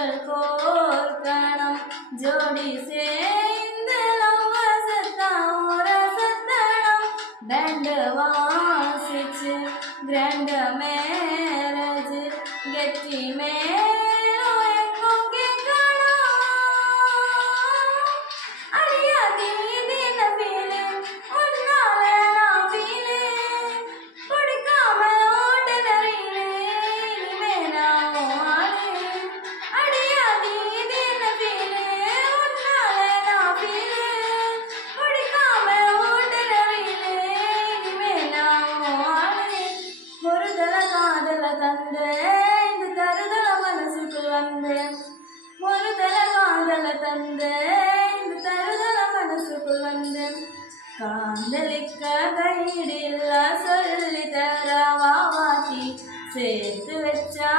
கைகள் கோர்க்கணும் ஜோடி சேர்ந்து லவ்வசத்தம் ரசத்தனம் பேண்ட் வாசிச்சு கிராண்ட் மேரேஜ் கெட்டி மேலும் எங்கும் கேட்கணும் அடியாதி இது என்ன ஃபீலு உன்னால நான் ஃபீலு பிடிக்காம ஓட்டுன ரீலு இனிமே நான் ஆளு அடியாதி இது என்ன ஃபீலு உன்னால நான் ஃபீலு பிடிக்காம ஓட்டுன ரீலு இனிமே நான் ஆளு ஒரு தல காதல தந்த இந்த தருதல மனசுக்குள் வந்த ஒரு தல காதல தந்த இந்த தருதல மனசுக்குள் வந்த காதலிக்க கைடில்ல சொல்லி தரவா வாத்தி சேர்த்து வச்சா